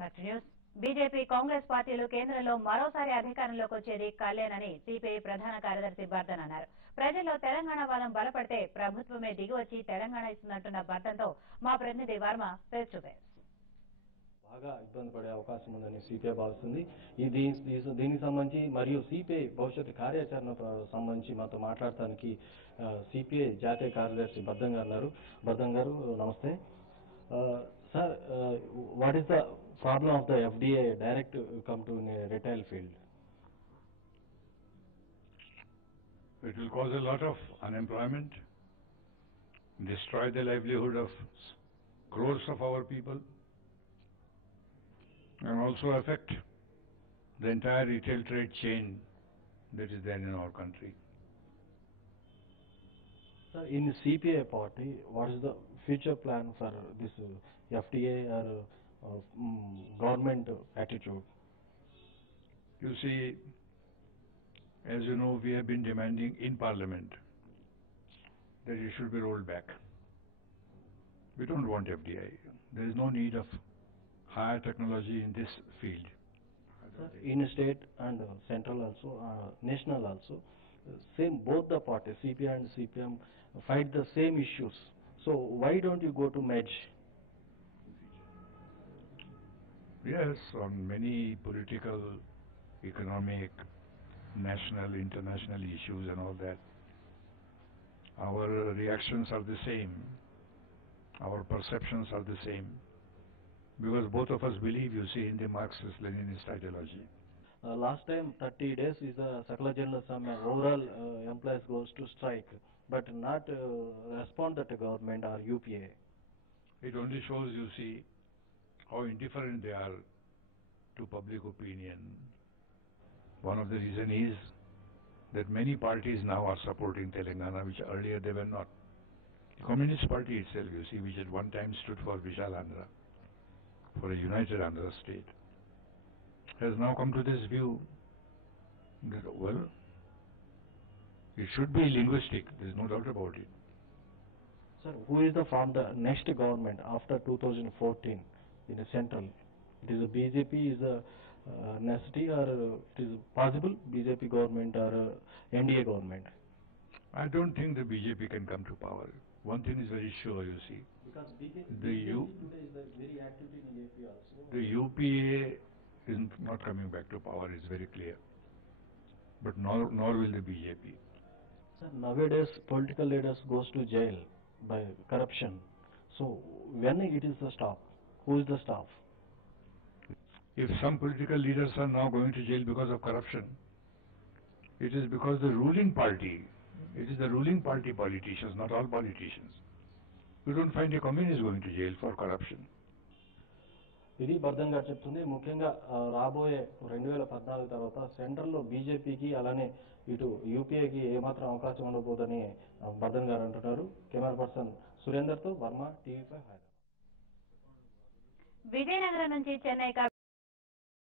Back to news. BJP Congress పార్టీలు కేంద్రంలో మరోసారి అధికారంలోకి వచ్చేది కళ్యాణని సిపిఐ ప్రధాన కార్యదర్శి బర్ధన్ అన్నారు. ప్రజల్లో తెలంగాణ వాదం బలపడితే ప్రభుత్వమే దిగివచ్చి తెలంగాణ ఇస్తుందంటున్న బర్ధన్తో మా ప్రతినిధి వర్మ ఫేస్ టు ఫేస్. బాగా ఇబ్బంది పడే అవకాశం ఉందని సిపిఐ భావిస్తుంది. దీనికి సంబంధించి మరియు సిపిఐ భవిష్యత్తు కార్యాచరణ సంబంధించి మాతో మాట్లాడటానికి సిపిఐ జాతీయ కార్యదర్శి బర్ధన్ గారు ఉన్నారు. బర్ధన్ గారు నమస్తే. Sir, what is the problem of the FDA direct come to retail field? It will cause a lot of unemployment, destroy the livelihood of crores of our people, and also affect the entire retail trade chain that is there in our country. Sir, in CPI party, what is the future plan for this FDA or government attitude? You see, as you know, we have been demanding in Parliament that it should be rolled back. We don't want FDI. There is no need of higher technology in this field. Sir, in state and central also, national also, same both the parties, CPI and CPM, fight the same issues. So why don't you go to merge? Yes, on many political, economic, national, international issues and all that, our reactions are the same, our perceptions are the same, because both of us believe, you see, in the Marxist-Leninist ideology. Last time 30 days is a Sakala General Assembly, overall employees goes to strike, but not respond that government or UPA. It only shows, you see, how indifferent they are to public opinion. One of the reasons is that many parties now are supporting Telangana, which earlier they were not. The Communist Party itself, you see, which at one time stood for Vishal Andhra, for a united Andhra state, has now come to this view that, well, it should be linguistic, there is no doubt about it. Sir, who is the form the next government after 2014 in the central? It is a BJP is a necessity or it is possible BJP government or NDA government? I don't think the BJP can come to power. One thing is very sure, you see. Because BJP The today is very active in AP also. The UPA is not coming back to power, it's very clear. But nor will the BJP. Sir, nowadays political leaders goes to jail by corruption. So when it is the stop? Who is the staff? If some political leaders are now going to jail because of corruption, it is because the ruling party, it is the ruling party politicians, not all politicians. You don't find a communist going to jail for corruption. ఇది బర్ధన్ గారు చెప్తుంది. ముఖ్యంగా రాబోయే 2014 తర్వాత సెంట్రల్లో బీజేపీకి అలానే ఇటు యూపీఏకి ఏమాత్రం అవకాశం ఉండబోదని బర్ధన్ గారు అంటున్నారు. కెమెరా పర్సన్ సురేందర్తో వర్మ, టీవీ5 హైదరాబాద్. విజయనగరం నుంచి చెన్నై